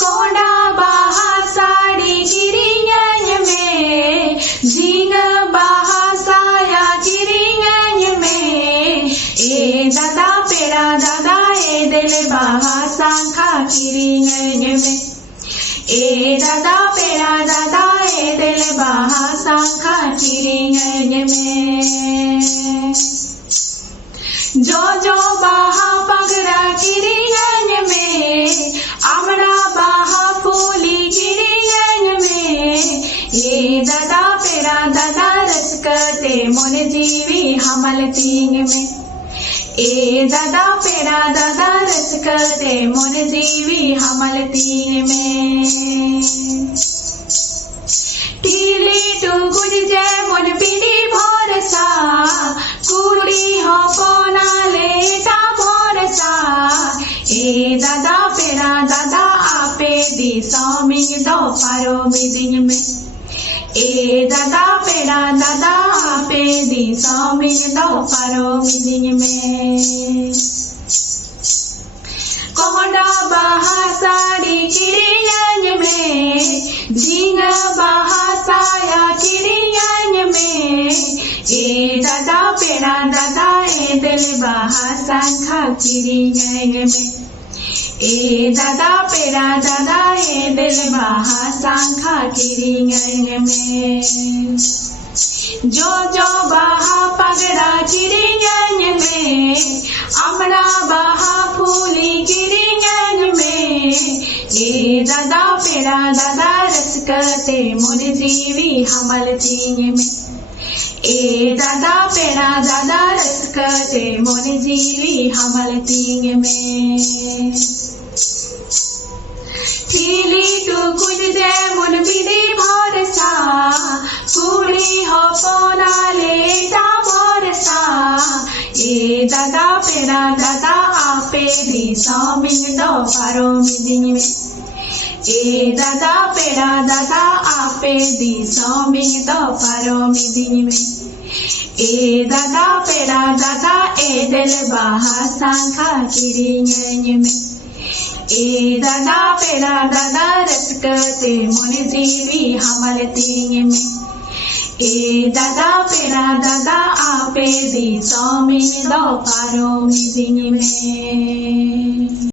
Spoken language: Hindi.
कोडा बाहा साड़ी किरिंगन में जीग बाहा साया किरिंगन में ए दादा पेड़ा दादा ए दिल बाहा सांखा किरिंगन में ए दादा पेड़ा दादा ए दिल बाहा सांखा किरिंगन में जो बाहा पगड़ा किरिंगन में आमड़ा बाहा फूली किरिंगन में ए दादा पेड़ा दादा रसकते मन जीवी हमल तींग में ए दादा पेड़ा दादा रसकते मन जीवी हमल तींग में टीली टू गुज जय मन पीड़ी भरसा कुड़ी हो कोना लेटा भरसा ए दादा पेड़ा दादा आपे दी स्वामिंग दो पारो मिदिंग में ए दादा पेड़ा दादा आपे दी स्वामिंग दो पारो मिदिंग में कोडा बाहा साड़ी किरिंगन में जीग बाहा साया किरिंगन में ए दादा पेड़ा दादा ए दिल बाहा सांखा किरिंगन में ए दादा पेड़ा दादा ए दिल बाहा सांखा किरिंगन में जो बाहा पगड़ा किरिंगन में आमड़ा बाहा फूली किरिंगन में ए दादा पेड़ा दादा रसकते मन जीवी हमल तींग में ए दादा पेड़ा दादा रसकते मन जीवी हमल तींग में ठीली टू कुछ जय मन पीड़ी भरसा कुड़ी हो कोना लेटा भरसा ए दादा पेड़ा दादा आपे दी स्वामिंग दो पारो मिदिंग में ए दादा पेड़ा दादा आपे दी स्वामिंग दो पारो मिदिंग में ए दादा पेड़ा दादा ए दिल बाहा सांखा किरिंगन में ए दादा पेड़ा दादा रसकते मन जीवी हमल तींग में ए दादा पेड़ा दादा आपे दी स्वामिंग दो पारो मिदिंग में।